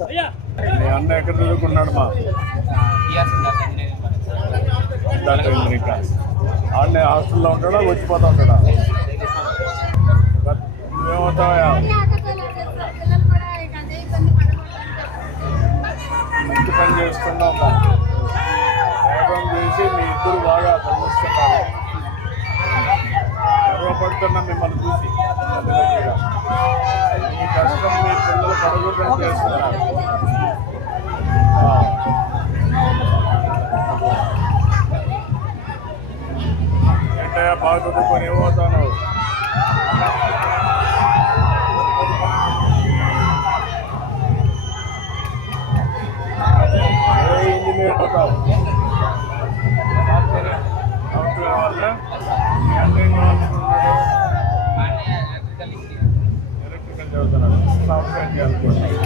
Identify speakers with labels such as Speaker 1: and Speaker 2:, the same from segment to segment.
Speaker 1: మీ అన్న ఎక్కడ చదువుకున్నాడు మా? డాక్టర్ ఇంజనీరింగ్ క్లాస్ ఆడనే హాస్టల్లో ఉంటాడా వచ్చిపోతా ఉంటాడా? నువ్వేమవుతావా
Speaker 2: పిల్లలు కూడా ఇక అదే ఇబ్బంది పడకూడదు
Speaker 1: మంచి పని చేస్తున్నావు మా. త్యాగం చేసి మీ ఇద్దరు బాగా చదివిస్తున్నారు గర్వపడుతున్నా మిమ్మల్ని చూసి. తల్లిదండ్రులుగా. మీ కష్టం మీ పిల్లలు పడగొట్టడం చేస్తున్నారు ఆ. ఏంటయ్యా బాగా చదువుకొని ఏమవుతాను ఏ ఇంజనీర్ అవుతావు సాఫ్ట్వేర్ వల్ల మీ అన్న ఏం కావాలనుకుంటున్నాడు ఎలక్ట్రికల్ చదువుతున్నాడు సాఫ్ట్వేర్ చేయాలనుకుంటున్నాడు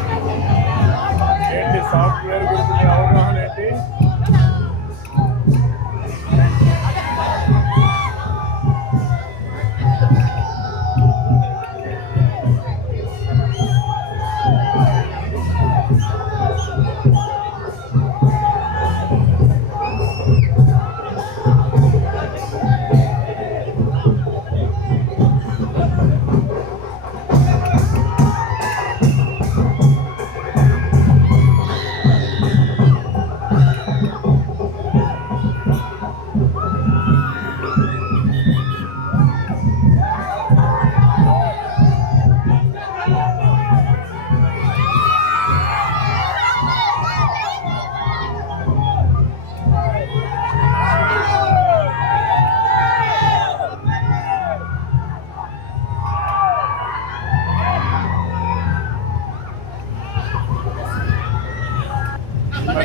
Speaker 1: ఏంటి సాఫ్ట్వేర్ గురించి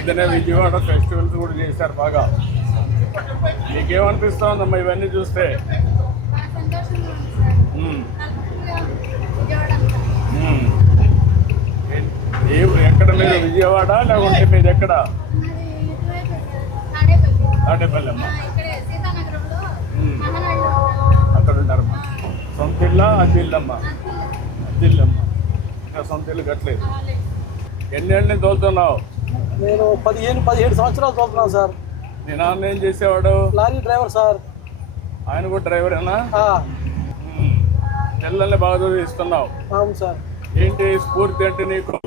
Speaker 1: మధ్యనే విజయవాడ ఫెస్టివల్స్ కూడా చేశారు బాగా. నీకేమనిపిస్తా ఉందమ్మా ఇవన్నీ చూస్తే? ఎక్కడ మీరు విజయవాడ లేకుంటే మీది ఎక్కడ?
Speaker 2: తాటేపల్లి ఇటువైపు
Speaker 1: అమ్మ అక్కడ ఉంటారమ్మా సొంత ఇల్లా అద్దిల్లమ్మ. అద్దిల్లమ్మ. ఇంకా సొంత ఇల్లు కట్టలేదు. ఎన్నేళ్ళని నుంచి తోలుతున్నావు?
Speaker 3: నేను పదిహేను పదిహేడు సంవత్సరాలు చదువుతున్నాను సార్.
Speaker 1: నీ నాన్న ఏం చేసేవాడు?
Speaker 3: Lorry driver sir.
Speaker 1: ఆయన కూడా డ్రైవరేనా. పిల్లల్ని బాగా చదివిస్తున్నావు.
Speaker 3: అవును సార్.
Speaker 1: ఏంటి స్ఫూర్తి అంటే నీకు?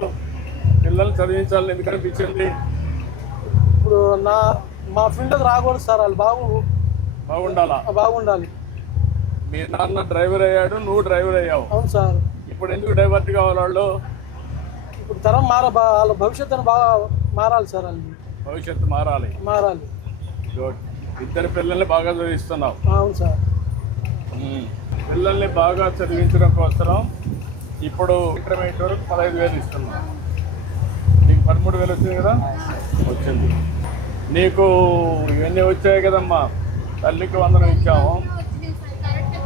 Speaker 1: పిల్లల్ని చదివించాలని ఎందుకు అనిపించింది?
Speaker 3: ఇప్పుడు నా మా ఫీల్డ్కి రాకూడదు సార్ వాళ్ళు బాగు
Speaker 1: బాగుండాలా?
Speaker 3: బాగుండాలి.
Speaker 1: మీ నాన్న డ్రైవర్ అయ్యాడు నువ్వు డ్రైవర్ అయ్యావు.
Speaker 3: అవును సార్.
Speaker 1: ఇప్పుడు ఎందుకు డ్రైవర్ కావాలి వాళ్ళు?
Speaker 3: ఇప్పుడు తరం మార వాళ్ళ భవిష్యత్తును బాగా మారాలి సార్ వాళ్ళు
Speaker 1: భవిష్యత్తు మారాలి.
Speaker 3: మారాలి.
Speaker 1: గుడ్ ఇద్దరు పిల్లల్ని బాగా చదివిస్తున్నావు.
Speaker 3: అవును సార్.
Speaker 1: పిల్లల్ని బాగా చదివించడం కోసం ఇప్పుడు ఇంటర్మీడియట్ వరకు పదహైదు వేలు ఇస్తున్నాం నీకు పదమూడు వేలు వచ్చింది కదా? వచ్చింది. నీకు ఇవన్నీ వచ్చాయి కదమ్మా. తల్లికి వందనం ఇచ్చాము
Speaker 2: వచ్చింది సార్ కరెక్ట్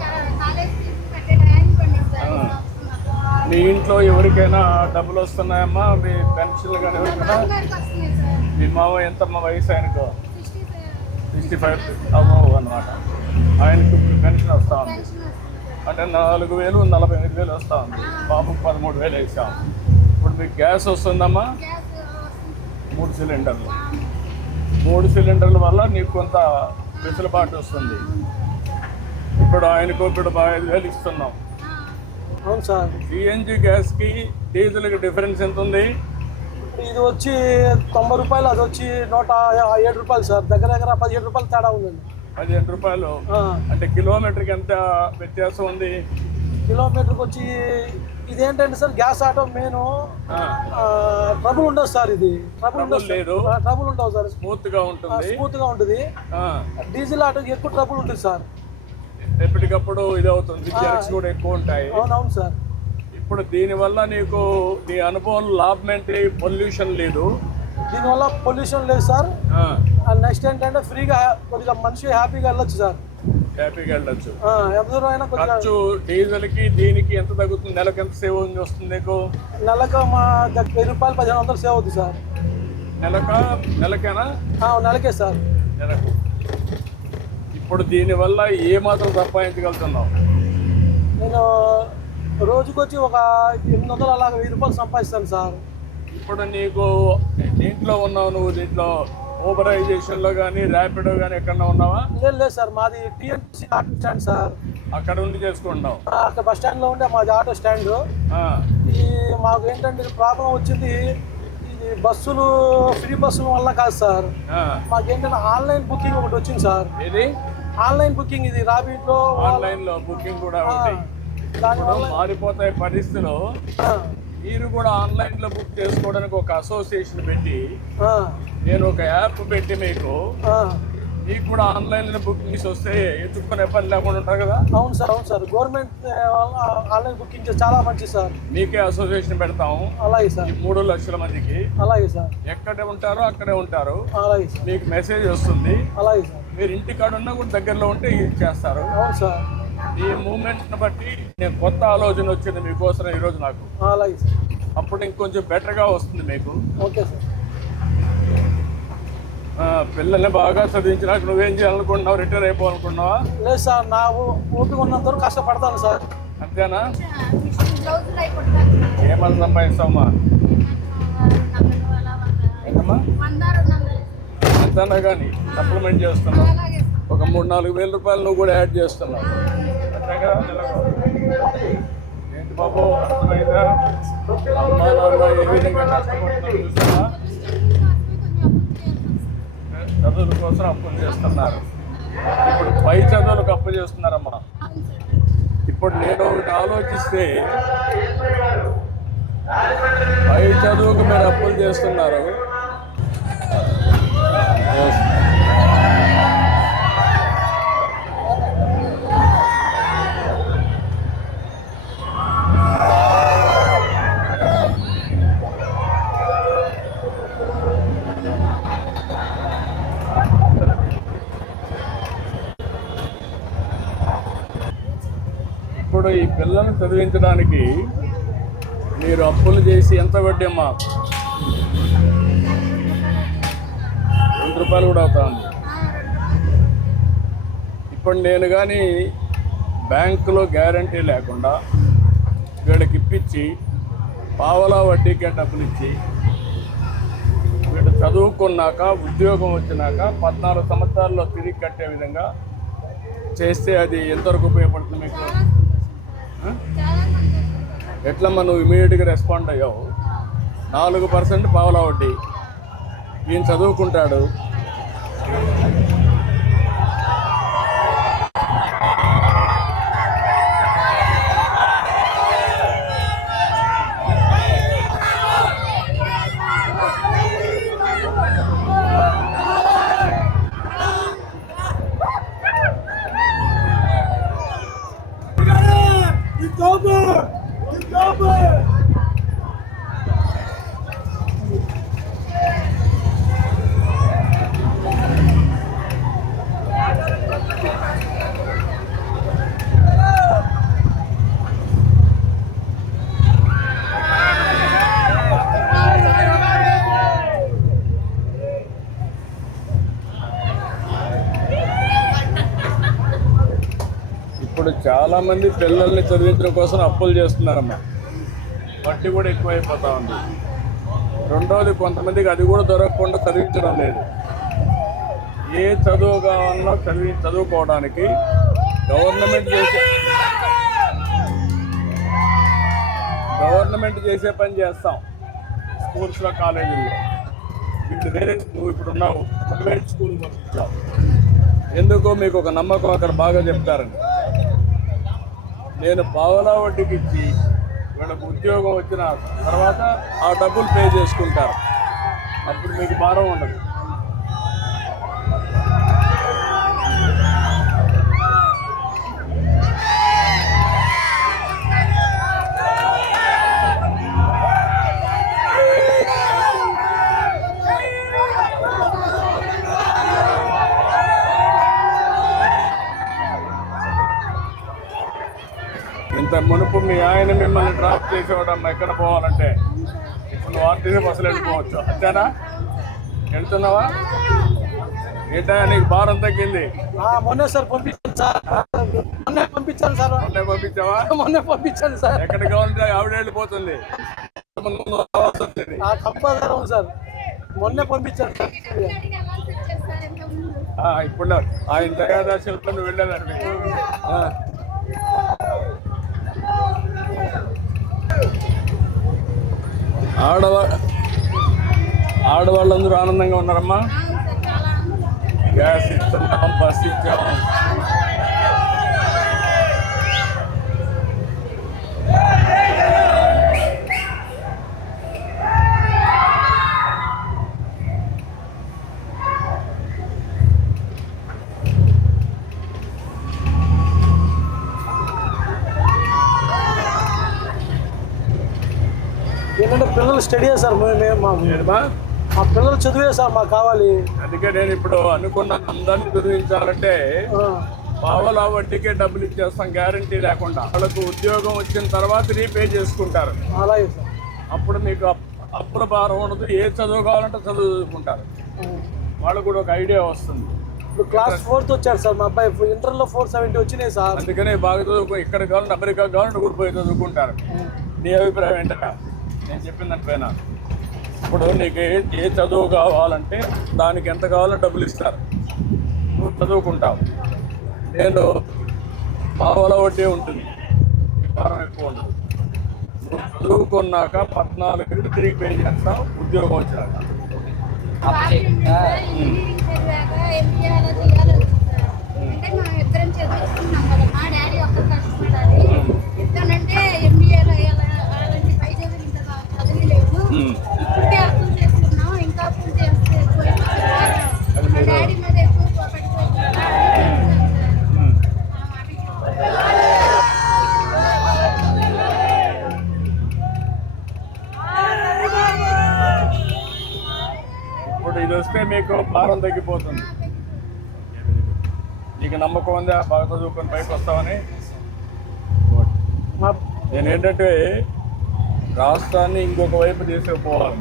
Speaker 2: కాలేజ్ ఫీజు కట్టే టైంకి పండింది సార్
Speaker 1: ఆ. మీ ఇంట్లో ఎవరికైనా డబ్బులు వస్తున్నాయమ్మా? మీ పెన్షన్లు కానీ ఎవరికైనా? మీ మామ ఎంతమ్మా వయసు ఆయనకు?
Speaker 2: సిక్స్టీ
Speaker 1: ఫైవ్ అమ్మవు అనమాట ఆయనకు పెన్షన్ వస్తూ ఉంది.
Speaker 2: పెన్షన్
Speaker 1: అంటే నాలుగు వేలు నలభై ఎనిమిది వేలు వస్తూ ఉంది. పాపకు పదమూడు వేలు వేసాం. ఇప్పుడు మీకు గ్యాస్ వస్తుందమ్మా? మూడు సిలిండర్లు. మూడు సిలిండర్ల వల్ల నీకు కొంత వెసులుబాటు వస్తుంది. ఇప్పుడు ఆయనకు ఇప్పుడు ఐదు వేలు ఇస్తున్నాం.
Speaker 3: అవును సార్.
Speaker 1: సిఎన్జి గ్యాస్కి డీజిల్కి డిఫరెన్స్ ఎంత ఉంది?
Speaker 3: ఇది వచ్చి తొంభై రూపాయలు అది వచ్చి నూట ఏడు రూపాయలు సార్. దగ్గర దగ్గర పదిహేడు రూపాయలు తేడా ఉందండి.
Speaker 1: పదిహేను రూపాయలు. అంటే కిలోమీటర్కి ఎంత వ్యత్యాసం ఉంది?
Speaker 3: కిలోమీటర్కి వచ్చి ఇదేంటంటే sir gas auto main trouble ఉండదు సార్ ఇది. ట్రబుల్ ఉండదు
Speaker 1: లేదు.
Speaker 3: ట్రబుల్ ఉండవు సార్.
Speaker 1: స్మూత్గా ఉంటుంది.
Speaker 3: స్మూత్గా ఉంటుంది. డీజిల్ ఆటోకి ఎక్కువ ట్రబుల్ ఉంటుంది సార్.
Speaker 1: ఎప్పటికప్పుడు ఇది అవుతుంది జెర్క్స్ కూడా ఎక్కువ ఉంటాయి
Speaker 3: అవునవును సార్.
Speaker 1: ఇప్పుడు దీనివల్ల నీకు నీ అనుభవం లాభం ఏంటి పొల్యూషన్ లేదు.
Speaker 3: దీనివల్ల పొల్యూషన్ లేదు సార్. నెక్స్ట్ ఏంటంటే ఫ్రీగా కొద్దిగా మనిషి హ్యాపీగా వెళ్ళొచ్చు సార్.
Speaker 1: హ్యాపీగా వెళ్ళచ్చు.
Speaker 3: దూరం అయినా
Speaker 1: ఖర్చు డీజిల్కి దీనికి ఎంత తగ్గుతుంది? నెలకు ఎంత సేవింగ్ వస్తుంది నీకు?
Speaker 3: నెలకు మా వెయ్యి రూపాయలు పదిహేను వందలు సేవ్ అవుతుంది సార్.
Speaker 1: నెలక? నెలకేనా?
Speaker 3: నెలకే సార్.
Speaker 1: నెలకు. ఇప్పుడు దీనివల్ల ఏ మాత్రం సంపాదించగలుగుతున్నావు?
Speaker 3: నేను రోజుకొచ్చి ఒక ఎనిమిది వందలు అలాగ వెయ్యి రూపాయలు సంపాదిస్తాను సార్.
Speaker 1: ఇప్పుడు నీకు దీంట్లో ఉన్నావు నువ్వు దీంట్లో ఊబరైజేషన్లో కానీ ర్యాపిడో కానీ ఎక్కడన్నా ఉన్నావా?
Speaker 3: లేదు లేదు సార్ మాది టీఎంసీ ఆటో స్టాండ్ సార్.
Speaker 1: అక్కడ ఉండి చేసుకుంటున్నావు.
Speaker 3: ఆ, అక్కడ బస్ స్టాండ్లో ఉండే మాది ఆటో స్టాండ్. ఈ మాకు ఏంటంటే ప్రాబ్లం వచ్చింది ఇది బస్సులు ఫ్రీ బస్సుల వల్ల కాదు సార్.
Speaker 1: ఆ.
Speaker 3: మాకేంటంటే ఆన్లైన్ బుకింగ్ ఒకటి వచ్చింది సార్.
Speaker 1: ఇది
Speaker 3: ఆన్లైన్ బుకింగ్ ఇది రాబిట్లో
Speaker 1: ఆన్లైన్లో బుకింగ్ కూడా ఉంటాయి. ఇప్పుడు మారిపోతాయి పరిస్థితులు. మీరు కూడా ఆన్లైన్లో బుక్ చేసుకోవడానికి ఒక అసోసియేషన్ పెట్టి నేను ఒక యాప్ పెట్టి మీకు. మీకు కూడా ఆన్లైన్లో బుకింగ్స్ వస్తే ఎత్తుక్కునే పని లేకుండా ఉంటారు కదా?
Speaker 3: అవును సార్ అవును సార్. గవర్నమెంట్ ఆన్లైన్ బుకింగ్ చాలా మంచిది సార్.
Speaker 1: మీకే అసోసియేషన్ పెడతాము
Speaker 3: అలాగే సార్.
Speaker 1: మూడు లక్షల మందికి.
Speaker 3: అలాగే సార్.
Speaker 1: ఎక్కడ ఉంటారో అక్కడే ఉంటారు.
Speaker 3: అలాగే సార్.
Speaker 1: మీకు మెసేజ్ వస్తుంది.
Speaker 3: అలాగే సార్.
Speaker 1: మీరు ఇంటికాడ ఉన్నా కూడా దగ్గరలో ఉంటే యూజ్ చేస్తారు.
Speaker 3: అవును సార్.
Speaker 1: ఈ మూమెంట్ని బట్టి నేను కొత్త ఆలోచన వచ్చింది మీకోసం ఈరోజు నాకు.
Speaker 3: అలాగే సార్.
Speaker 1: అప్పుడు ఇంకొంచెం బెటర్గా వస్తుంది మీకు.
Speaker 3: Okay sir.
Speaker 1: పిల్లల్ని బాగా చదివించినాక నువ్వేం చేయాలనుకుంటున్నావు? రిటైర్ అయిపోవాలనుకుంటున్నావా?
Speaker 3: లేదు సార్ నా ఓపిక ఉన్నంత వరకు కష్టపడతాను సార్.
Speaker 1: అంతేనా? ఏమని సంపాదిస్తావమ్మా ఏంటమ్మా?
Speaker 2: వంద
Speaker 1: కానీ సప్లిమెంట్ చేస్తున్నావు. ఒక మూడు నాలుగు వేల రూపాయలు నువ్వు కూడా యాడ్ చేస్తున్నావు. ఏంటి బాబు? అర్థమైందా? అమ్మా నాన్న ఏ విధంగా కష్టపడుతున్నారు చూసావా? చదువుల కోసం అప్పులు చేస్తున్నారు. ఇప్పుడు పై చదువులకు అప్పు చేస్తున్నారమ్మా. ఇప్పుడు నేను ఒకటి ఆలోచిస్తే పై చదువుకు మీరు అప్పులు చేస్తున్నారు. పిల్లల్ని మీరు అప్పులు చేసి ఎంత వడ్డీ అమ్మా? రెండు రూపాయలు కూడా అవుతా ఉంది. ఇప్పుడు నేను కానీ బ్యాంకులో గ్యారంటీ లేకుండా వీళ్ళకి ఇప్పించి పావలా వడ్డీకే డబ్బులు ఇచ్చి వీళ్ళు చదువుకున్నాక ఉద్యోగం వచ్చినాక పద్నాలుగు సంవత్సరాల్లో తిరిగి కట్టే విధంగా చేస్తే అది ఎంతవరకు ఉపయోగపడుతుంది మీకు? ఎట్లమ్మా నువ్వు ఇమీడియట్గా రెస్పాండ్ అయ్యావు? నాలుగు పర్సెంట్ పావలా వడ్డీ. ఈయన చదువుకుంటాడు. చాలామంది పిల్లల్ని చదివించడం కోసం అప్పులు చేస్తున్నారమ్మా. వడ్డీ కూడా ఎక్కువైపోతా ఉంది. రెండోది కొంతమందికి అది కూడా దొరకకుండా చదివించడం లేదు. ఏ చదువు కావాలన్నా చదివి చదువుకోవడానికి గవర్నమెంట్ చేసే గవర్నమెంట్ చేసే పని చేస్తాం. స్కూల్స్లో కాలేజీల్లో. వీళ్ళు వేరే నువ్వు ఇప్పుడు ఉన్నావు. ప్రైవేట్ స్కూల్ పంపించావు ఎందుకో మీకు ఒక నమ్మకం అక్కడ బాగా చెప్తారండి నేను పావలా వడ్డీకి ఇచ్చి వీళ్ళకు ఉద్యోగం వచ్చిన తర్వాత ఆ డబ్బులు పే చేసుకుంటారు. అప్పుడు మీకు భారం ఉండదు. మునుపు మీ ఆయన మిమ్మల్ని డ్రాప్ చేసేవాడమ్మా ఎక్కడ పోవాలంటే? ఇప్పుడు ఆర్టీసీ బస్సులు వెళ్ళిపోవచ్చు. అంతేనా? వెళ్తున్నావా? ఏంటా నీకు భారం తగ్గింది?
Speaker 3: మొన్నే సార్ పంపించాను సార్. మొన్నే పంపించాను సార్.
Speaker 1: మొన్నే పంపించావా?
Speaker 3: మొన్నే పంపించాను సార్.
Speaker 1: ఎక్కడికి కావాలంటే ఆవిడ వెళ్ళిపోతుంది.
Speaker 3: అవును సార్. మొన్నే పంపించాను సార్.
Speaker 1: ఇప్పుడు ఆయన దయాదాశలతో నువ్వు వెళ్ళాలండి ఆ. ఆడవా ఆడవాళ్ళందరూ ఆనందంగా ఉన్నారమ్మా. గ్యాస్ ఇస్తున్నాం బస్ ఇచ్చాం.
Speaker 3: ఏంటంటే పిల్లలు స్టడీ సార్ మేము మా? మా పిల్లలు చదివే సార్ మాకు కావాలి.
Speaker 1: అందుకే నేను ఇప్పుడు అనుకున్న అందరిని చదివించాలంటే
Speaker 3: ఆ,
Speaker 1: పావలా వడ్డీకే డబ్బులు ఇచ్చేస్తాం గ్యారంటీ లేకుండా. వాళ్ళకు ఉద్యోగం వచ్చిన తర్వాత రీపే చేసుకుంటారు.
Speaker 3: అలాగే సార్.
Speaker 1: అప్పుడు మీకు అప్- అప్పుల భారం ఉండదు ఏ చదువు కావాలంటే చదువు చదువుకుంటారు. వాళ్ళకు కూడా ఒక ఐడియా వస్తుంది.
Speaker 3: ఇప్పుడు క్లాస్ ఫోర్త్ వచ్చాడు సార్ మా అబ్బాయి ఇంటర్లో ఫోర్ సెవెంటీ వచ్చినాయి సార్.
Speaker 1: అందుకనే బాగా చదువుకో ఇక్కడ కావాలంటే అమెరికా కావాలంటే కూడా పోయి చదువుకుంటారు. నీ అభిప్రాయం ఏంటరా? నేను చెప్పిన దానిపైన. ఇప్పుడు నీకు ఏ ఏ చదువు కావాలంటే దానికి ఎంత కావాలో డబ్బులు ఇస్తారు. నువ్వు చదువుకుంటావు. నేను పావల వడ్డీ ఉంటుంది. భారం ఎక్కువ ఉంటుంది నువ్వు చదువుకున్నాక పద్నాలుగు తిరిగి పే చేస్తావు ఉద్యోగం
Speaker 2: కదా. మా డాడీ ఒక్క కష్టపడాలి. ఎంబీఏలో ఇప్పటికే అప్పులు చేస్తున్నాం ఇంకా అప్పులు చేస్తే పోయిపోతుంది
Speaker 1: అది
Speaker 2: మా
Speaker 1: మీరు-
Speaker 2: డాడీ మీద ఎక్కువ పడిపోతుంది
Speaker 1: ఉమ్.
Speaker 2: ఆ మాట
Speaker 1: ఇప్పుడు ఇది వస్తే మీకు భారం తగ్గిపోతుంది. నీకు నమ్మకం ఉందా బాగా చదువుకొని పైకి వస్తామని
Speaker 3: మా
Speaker 1: నేను ఏంటంటే రాష్ట్రాన్ని ఇంకొక వైపు తీసుకుపోవాలి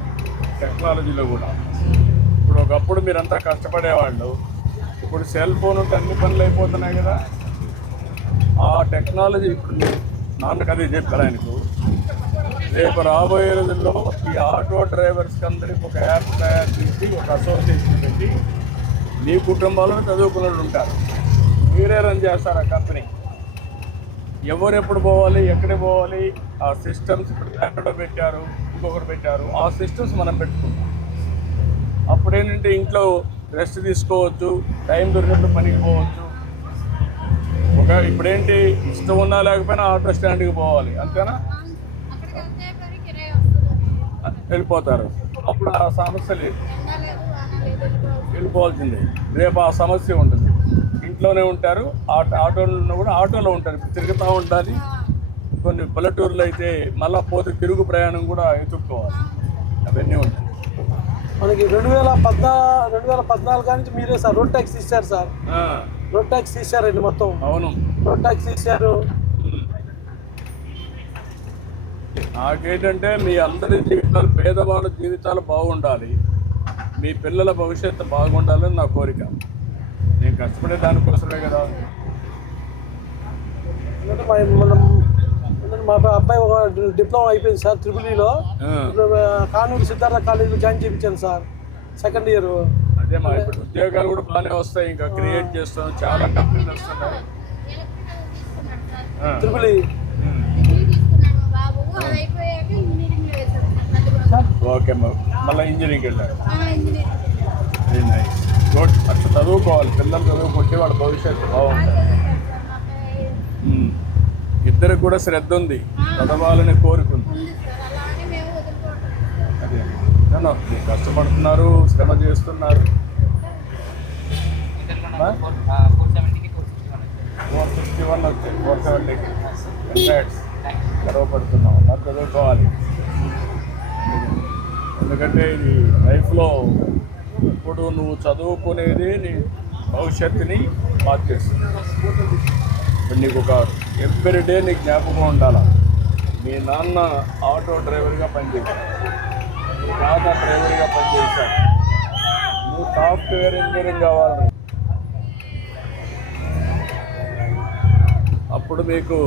Speaker 1: టెక్నాలజీలో కూడా. ఇప్పుడు ఒకప్పుడు మీరంతా కష్టపడేవాళ్ళు ఇప్పుడు సెల్ ఫోన్ ఉంటే అన్ని పనులు అయిపోతున్నాయి కదా. ఆ టెక్నాలజీ ఇప్పుడు నాన్నకు అదే చెప్పారు ఆయనకు. రేపు రాబోయే రోజుల్లో ఈ ఆటో డ్రైవర్స్కి అందరికి ఒక యాప్ తయారు చేసి ఒక అసోసియేషన్ పెట్టి మీ కుటుంబాలను చదువుకున్నట్టు ఉంటారు. మీరే రన్ చేస్తారు ఆ కంపెనీ ఎవరు ఎప్పుడు పోవాలి ఎక్కడ పోవాలి ఆ సిస్టమ్స్ ఇప్పుడు ఎక్కడో పెట్టారు ఇంకొకరు పెట్టారు ఆ సిస్టమ్స్ మనం పెట్టుకుంటాం. అప్పుడు ఏంటంటే ఇంట్లో రెస్ట్ తీసుకోవచ్చు టైం దొరికినప్పుడు పనికి పోవచ్చు. ఒక ఇప్పుడేంటి ఇష్టం ఉన్నా లేకపోయినా ఆటో స్టాండ్కి పోవాలి అంతేనా? వెళ్ళిపోతారు. అప్పుడు ఆ సమస్య లేదు. వెళ్ళిపోవాల్సిందే. రేపు ఆ సమస్య ఉంటుంది. ఇంట్లోనే ఉంటారు. ఆటో ఆటోలో కూడా ఆటోలో ఉంటారు. తిరుగుతూ ఉండాలి. కొన్ని పల్లెటూరులో అయితే మళ్ళా పోతే తిరుగు ప్రయాణం కూడా ఎత్తుక్కోవాలి అవన్నీ ఉంటాయి.
Speaker 3: మనకి రెండు వేల పద్నా రెండు వేల పద్నాలుగు నుంచి మీరే సార్ రోడ్ ట్యాక్స్ ఇచ్చారు సార్. రోడ్ ట్యాక్స్ తీశారండి మొత్తం.
Speaker 1: అవును.
Speaker 3: రోడ్ ట్యాక్స్ ఇచ్చారు.
Speaker 1: నాకేంటంటే మీ అందరి జీవితాలు పేదవాళ్ళ జీవితాలు బాగుండాలి. మీ పిల్లల భవిష్యత్తు బాగుండాలని నా కోరిక. నేను కష్టపడే దానికోసమే కదా.
Speaker 3: మనం మా అబ్బాయి ఒక డిప్లొమా అయిపోయింది సార్ త్రిపులీలో ఇప్పుడు కానూరు సిద్ధార్థ కాలేజీలో జాయిన్ చేయించాను సార్ సెకండ్ ఇయర్
Speaker 1: అదే మా ఇప్పుడు ఉద్యోగాలు కూడా బాగానే వస్తాయి ఇంకా క్రియేట్ చేస్తాం చాలా కంపెనీలు వస్తున్నాయి.
Speaker 3: త్రిపులి
Speaker 2: నలుగురు.
Speaker 1: ఓకే మళ్ళీ ఇంజనీరింగ్ వెళ్ళారు వెరీ నైస్ అట్లా చదువుకోవాలి. పిల్లలు చదువుకుంటే వాళ్ళ భవిష్యత్తు బాగుంటుంది. ఇద్దరికి కూడా శ్రద్ధ ఉంది. చదవాలని కోరుకుంది అదే. మీరు కష్టపడుతున్నారు శ్రమ చేస్తున్నారు. ఫోర్ సిక్స్టీ వన్ వచ్చాయి ఫోర్ సెవెంటీకి. కంగ్రాట్స్ గర్వపడుతున్నాం. అలా చదువుకోవాలి. ఎందుకంటే ఇది లైఫ్లో ఇప్పుడు నువ్వు చదువుకునేది నీ భవిష్యత్తుని మార్చేస్తుంది. ఇప్పుడు నీకు ఒక ఎవ్రీ డే నీకు జ్ఞాపకం ఉండాలి? మీ నాన్న ఆటో డ్రైవర్గా పనిచేశాడు. మీ తాత డ్రైవర్గా పనిచేశాడు. నువ్వు సాఫ్ట్వేర్ ఇంజనీరింగ్ కావాలని. అప్పుడు మీకు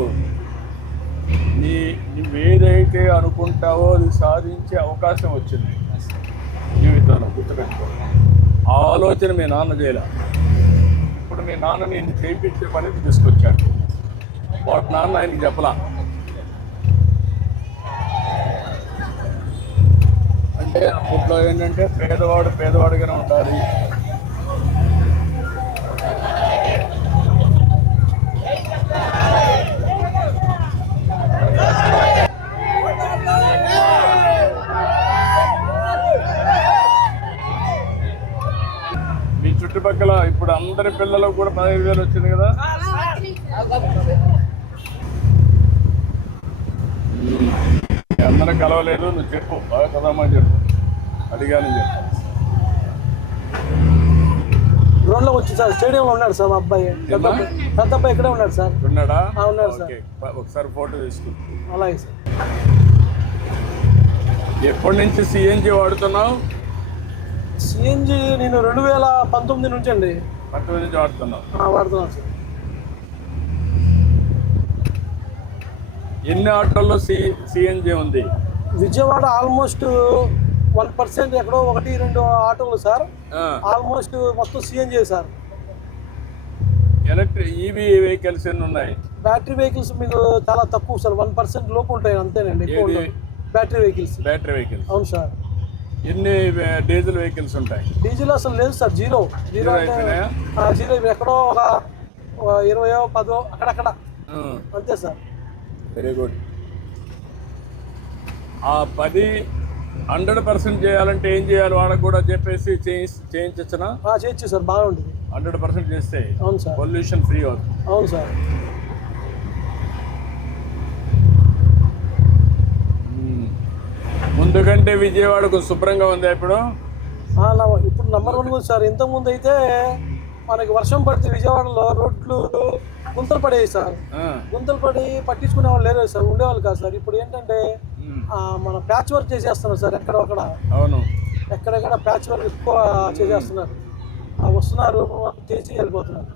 Speaker 1: నీ నువ్వేదైతే అనుకుంటావో అది సాధించే అవకాశం వచ్చింది. జీవితంలో గుర్తుపెట్టుకోవాలి ఆలోచన మీ నాన్న చేయలే. ఇప్పుడు మీ నాన్న నేను చేయించే పని తీసుకొచ్చాడు. వాటి నాన్న ఆయనకి చెప్పలా. అంటే అప్పట్లో ఏంటంటే పేదవాడు పేదవాడిగానే ఉండాలి. అందరి పిల్లలకు కూడా పదహైదు వేలు వచ్చింది కదా? అందరూ కలవలేదు నువ్వు చెప్పు బాగా చదవమని చెప్పు. అడిగాను చెప్పు
Speaker 3: గ్రౌండ్లో వచ్చి సార్ స్టేడియంలో ఉన్నాడు సార్ మా అబ్బాయి. పెద్ద అబ్బాయి ఇక్కడే ఉన్నాడు సార్.
Speaker 1: ఉన్నాడా?
Speaker 3: ఉన్నాడు సార్.
Speaker 1: ఒకసారి ఫోటో తీసుకు.
Speaker 3: అలాగే సార్.
Speaker 1: ఎప్పటి నుంచి సిఎన్జి వాడుతున్నావు?
Speaker 3: సిఎన్జి నేను రెండు వేల పంతొమ్మిది నుంచి అండి.
Speaker 1: నుంచి
Speaker 3: సార్.
Speaker 1: ఎన్ని ఆటోల్లో సి సిఎన్జి ఉంది?
Speaker 3: విజయవాడ ఆల్మోస్ట్ వన్ పర్సెంట్ ఎక్కడో ఒకటి రెండు ఆటోలు సార్. ఆల్మోస్ట్ మొత్తం CNG sir.
Speaker 1: Electric EV vehicles ఎన్ని ఉన్నాయి?
Speaker 3: బ్యాటరీ వెహికల్స్ మీకు చాలా తక్కువ సార్. వన్ పర్సెంట్ లోపు ఉంటాయి అంతేనండి. Battery vehicles.
Speaker 1: Battery vehicles.
Speaker 3: అవును సార్.
Speaker 1: ఎన్ని డీజిల్ వెహికల్స్ ఉంటాయి?
Speaker 3: డీజిల్ అసలు లేదు సార్ జీరో. జీరో
Speaker 1: జీరో
Speaker 3: ఎక్కడో ఒక ఇరవయో పదో అక్కడక్కడ. అంతే సార్.
Speaker 1: వెరీ గుడ్ ఆ పది హండ్రెడ్ పర్సెంట్ చేయాలంటే ఏం చేయాలి? వాళ్ళకు కూడా చెప్పేసి చేయించ చేయించచ్చునా?
Speaker 3: ఆ, చేయొచ్చు సార్ బాగుంటుంది.
Speaker 1: హండ్రెడ్ పర్సెంట్ చేస్తే
Speaker 3: అవును సార్.
Speaker 1: పొల్యూషన్ ఫ్రీ అవుతుంది.
Speaker 3: అవును సార్.
Speaker 1: ముందు కంటే విజయవాడకు శుభ్రంగా ఉంది ఇప్పుడు?
Speaker 3: ఇప్పుడు నంబర్ వన్ ఉంది సార్. ఇంతకుముందు అయితే మనకి వర్షం పడితే విజయవాడలో రోడ్లు గుంతలు పడేవి సార్. గుంతలు పడి పట్టించుకునే వాళ్ళు లేరు సార్. ఉండేవాళ్ళు కాదు సార్. ఇప్పుడు ఏంటంటే మన ప్యాచ్ వర్క్ చేసేస్తున్నారు సార్ ఎక్కడ అక్కడ
Speaker 1: అవును.
Speaker 3: ఎక్కడెక్కడ ప్యాచ్ వర్క్ ఎక్కువ చేసేస్తున్నారు. వస్తున్నారు చేసి వెళ్ళిపోతున్నారు.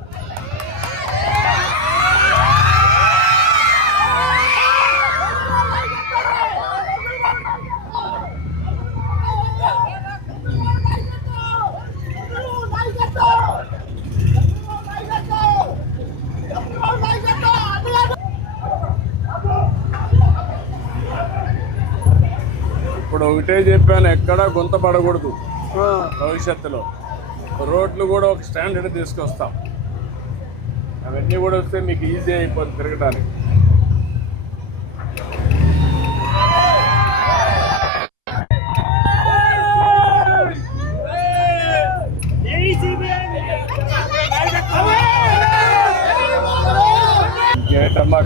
Speaker 1: ఇప్పుడు ఒకటే చెప్పాను ఎక్కడా గుంత పడకూడదు. భవిష్యత్తులో. రోడ్లు కూడా ఒక స్టాండర్డ్ తీసుకొస్తాం. అవన్నీ కూడా వస్తే మీకు ఈజీ అయిపోతుంది తిరగడానికి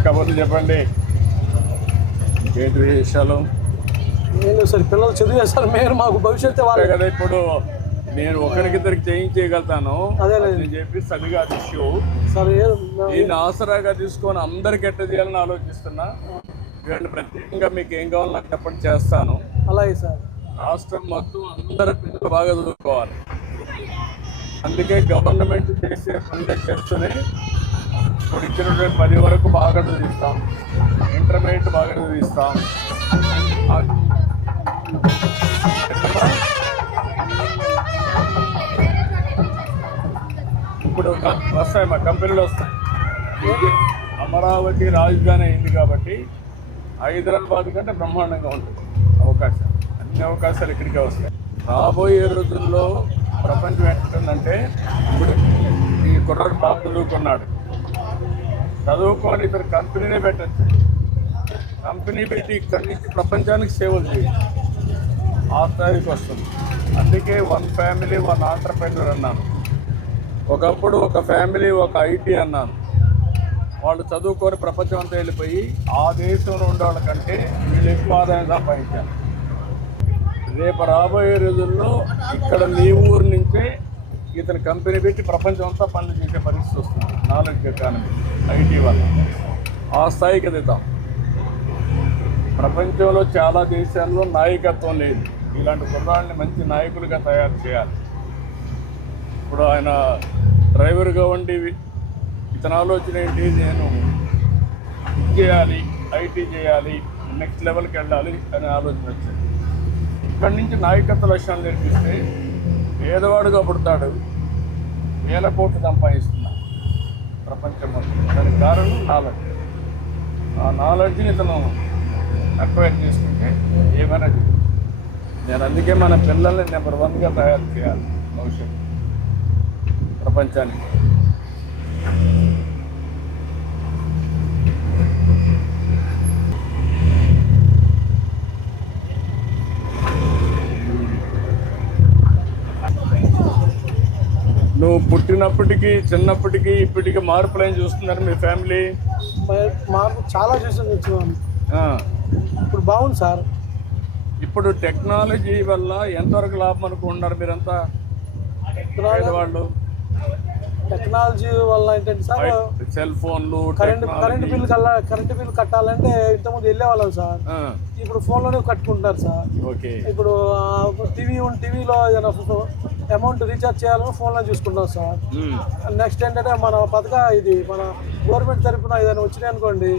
Speaker 1: కబుర్లు చెప్పండి. ఇంకేంటి విషయాలు
Speaker 3: ఏం లేదు సార్ పిల్లలు చదివేస్తారు మీరు మాకు భవిష్యత్తు వాళ్ళు
Speaker 1: కదా ఇప్పుడు నేను ఒకరికిద్దరికి చేయించేయగలుగుతాను
Speaker 3: అదే.
Speaker 1: అని చెప్పి సరిగా ఇష్యూ.
Speaker 3: సార్
Speaker 1: దీన్ని ఆసరాగా తీసుకొని అందరికి ఎట్ట చేయాలని ఆలోచిస్తున్నా. వీళ్ళు ప్రత్యేకంగా మీకు ఏం కావాలో నాకు చెప్పండి చేస్తాను.
Speaker 3: అలాగే సార్.
Speaker 1: రాష్ట్రం మొత్తం అందరి పిల్లలు బాగా చదువుకోవాలి. అందుకే గవర్నమెంట్ చేసే పనులు చేస్తూనే ఇప్పుడు ఇచ్చినటువంటి పది వరకు బాగా చదివిస్తాం. ఇంటర్మీడియట్ బాగా చదివిస్తాం. ఇప్పుడు క- వస్తాయి మా కంపెనీలు వస్తాయి. అమరావతి రాజధాని అయింది కాబట్టి హైదరాబాద్ కంటే బ్రహ్మాండంగా ఉంటుంది. అవకాశం అన్ని అవకాశాలు ఇక్కడికే వస్తాయి. రాబోయే రోజుల్లో ప్రపంచం ఎట్లుందంటే ఇప్పుడు ఈ కుర్రాడు బాగా చదువుకున్నాడు. చదువుకొని ఇతను కంపెనీనే పెట్టచ్చు. కంపెనీ పెట్టి ఇక్కడి నుంచి ప్రపంచానికి సేవలు చేయాలి. ఆ స్థాయికి వస్తుంది. అందుకే వన్ ఫ్యామిలీ వన్ ఆంటర్ప్రెన్యూర్ అన్నాను. ఒకప్పుడు ఒక ఫ్యామిలీ ఒక ఐటీ అన్నాను. వాళ్ళు చదువుకొని ప్రపంచం అంతా వెళ్ళిపోయి ఆ దేశంలో ఉండేవాళ్ళ కంటే వీళ్ళు ఎక్కువ ఆదాయం సంపాదించారు. రేపు రాబోయే రోజుల్లో ఇక్కడ నీ ఊరు నుంచే ఇతను కంపెనీ పెట్టి ప్రపంచం అంతా పనులు చేసే పరిస్థితి వస్తుంది. నాలెడ్జ్ ఎకానమీ ఐటీ వల్ల. ఆ స్థాయికి ఎదుగుతాం. ప్రపంచంలో చాలా దేశాల్లో నాయకత్వం లేదు. ఇలాంటి కుర్రాళ్ళని మంచి నాయకులుగా తయారు చేయాలి. ఇప్పుడు ఆయన డ్రైవర్గా ఉండి ఇతని ఆలోచన ఏంటి? నేను చేయాలి ఐటీ చేయాలి నెక్స్ట్ లెవెల్కి వెళ్ళాలి అనే ఆలోచన వచ్చింది. ఇక్కడి నుంచి నాయకత్వ లక్ష్యాలు నేర్పిస్తే పేదవాడుగా పుడతాడు వేల కోట్లు సంపాదిస్తున్నా ప్రపంచం దానికి కారణం నాలెడ్జ్. ఆ నాలెడ్జ్ని ఇతను అక్వైర్ చేసుకుంటే ఏమైనా నేను అందుకే మన పిల్లల్ని నెంబర్ వన్గా తయారు చేయాలి భవిష్యత్తు ప్రపంచానికి. నువ్వు పుట్టినప్పటికీ చిన్నప్పటికీ ఇప్పటికీ మార్పులు ఏం చూస్తున్నారు మీ ఫ్యామిలీ?
Speaker 3: మార్పు చాలా చూసి ఇప్పుడు బాగుంది సార్.
Speaker 1: ఇప్పుడు టెక్నాలజీ వల్ల ఎంతవరకు లాభం అనుకుంటున్నారు మీరంతా? పేదవాళ్ళు?
Speaker 3: టెక్నాలజీ వల్ల ఏంటంటే సార్
Speaker 1: సెల్ ఫోన్లు
Speaker 3: కరెంట్ కరెంట్ బిల్ కల్లా కరెంట్ బిల్ కట్టాలంటే ఇంతకుముందు వెళ్ళేవాళ్ళం సార్. ఇప్పుడు ఫోన్లోనే కట్టుకుంటున్నారు సార్.
Speaker 1: ఓకే.
Speaker 3: ఇప్పుడు టీవీ టీవీలో ఏదైనా అమౌంట్ రీఛార్జ్ చేయాలని ఫోన్లో చూసుకుంటాం సార్. నెక్స్ట్ ఏంటంటే మన పథక ఇది మన గవర్నమెంట్ తరపున ఏదైనా వచ్చినాయి అనుకోండి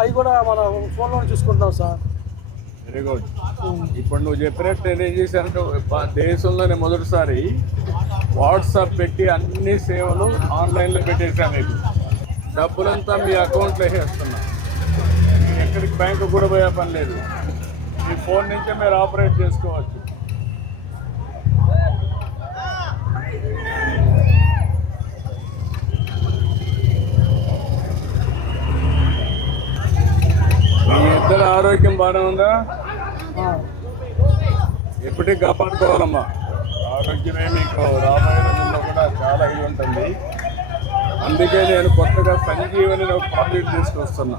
Speaker 3: అవి కూడా మన ఫోన్లోనే చూసుకుంటాం సార్.
Speaker 1: వెరీ గుడ్ ఇప్పుడు నువ్వు చెప్పినట్టు నేను ఏం చేశానంటే దేశంలోనే మొదటిసారి వాట్సాప్ పెట్టి అన్ని సేవలు ఆన్లైన్లో పెట్టేసాను మీకు డబ్బులంతా మీ అకౌంట్లో వేసేస్తున్నా. ఎక్కడికి బ్యాంకు కూడా పోయే పని లేదు. మీ ఫోన్ నుంచే మీరు ఆపరేట్ చేసుకోవచ్చు. మీ ఇద్దరు ఆరోగ్యం బాగానే ఉందా? ఎప్పటికీ కాపాడుకోవాలమ్మా. ఆరోగ్యమే మీకు రాబోయే రోజుల్లో కూడా చాలా ఇది ఉంటుంది. అందుకే నేను కొత్తగా సంజీవని ఒక ప్రాజెక్ట్ తీసుకొస్తున్నా.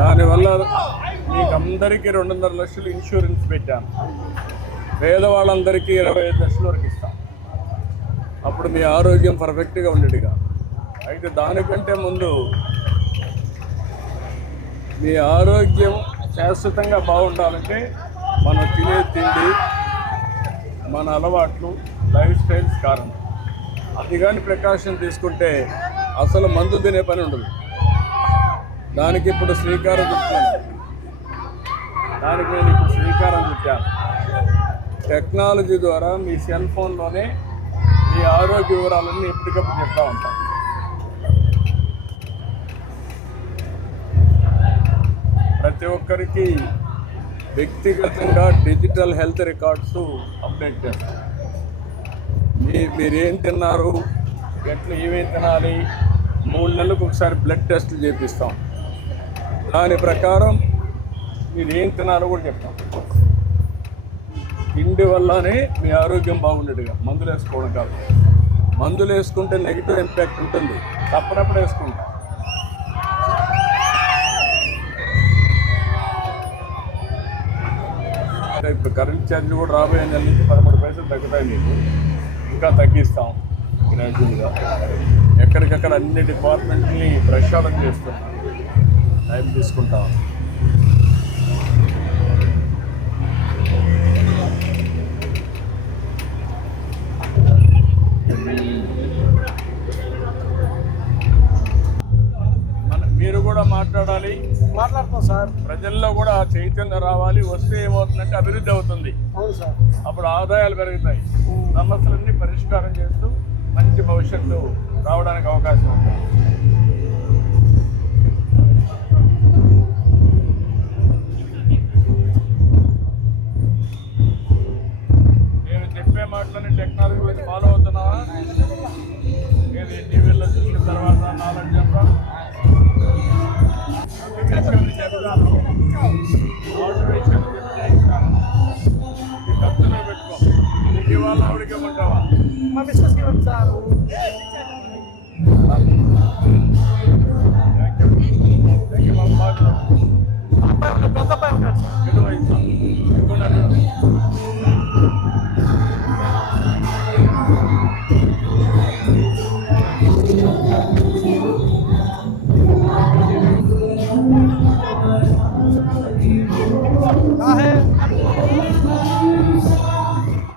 Speaker 1: దానివల్ల మీకు అందరికీ రెండున్నర లక్షలు ఇన్సూరెన్స్ పెట్టాను. పేదవాళ్ళందరికీ ఇరవై ఐదు లక్షల వరకు ఇస్తాం అప్పుడు మీ ఆరోగ్యం పర్ఫెక్ట్గా ఉండేట్టుగా అయితే దానికంటే ముందు మీ ఆరోగ్యం శాశ్వతంగా బాగుండాలంటే మనం తినే తిండి మన అలవాట్లు లైఫ్ స్టైల్స్ కారణం. అది కానీ ప్రికాషన్ తీసుకుంటే అసలు మందు తినే పని ఉండదు. దానికి ఇప్పుడు శ్రీకారం చుట్టాను. దానికి నేను ఇప్పుడు శ్రీకారం చుట్టాను. టెక్నాలజీ ద్వారా మీ సెల్ ఫోన్లోనే మీ ఆరోగ్య వివరాలన్నీ ఎప్పటికప్పుడు చెప్తా ఉంటాను. ప్రతి ఒక్కరికి వ్యక్తిగతంగా డిజిటల్ హెల్త్ రికార్డ్స్ అప్డేట్ చేస్తాం. మీ మీరేం తిన్నారు? ఎట్లా ఏమేం తినాలి? మూడు నెలలకు ఒకసారి బ్లడ్ టెస్ట్లు చేపిస్తాం. దాని ప్రకారం మీరు ఏం తినాలో కూడా చెప్తాం. తిండి వల్లనే మీ ఆరోగ్యం బాగుండేట్టుగా మందులు వేసుకోవడం కాదు. మందులు వేసుకుంటే నెగిటివ్ ఇంపాక్ట్ ఉంటుంది. తప్పనప్పుడు వేసుకుంటాం. ఇప్పుడు కరెంట్ ఛార్జీలు కూడా రాబోయే నెల నుంచి పదమూడు పైసలు తగ్గుతాయి మీకు. ఇంకా తగ్గిస్తాం గ్రాడ్యువల్గా ఎక్కడికక్కడ అన్ని డిపార్ట్మెంట్ని ప్రక్షాళన చేస్తున్నాం. టైం తీసుకుంటాం. మీరు కూడా మాట్లాడాలి.
Speaker 3: మాట్లాడుతాం సార్.
Speaker 1: ప్రజల్లో కూడా చైతన్యం రావాలి వస్తే ఏమవుతుందంటే అభివృద్ధి అవుతుంది.
Speaker 3: అవును సార్.
Speaker 1: అప్పుడు ఆదాయాలు పెరుగుతాయి. సమస్యలన్నీ పరిష్కారం చేస్తూ మంచి భవిష్యత్తు రావడానికి అవకాశం ఉంటుంది నేను మాటలని టెక్నాలజీ ఫాలో అవుతున్నావా? నేను టీవీలో చూసిన తర్వాత నాలెడ్జ్ చెప్పాను Calma.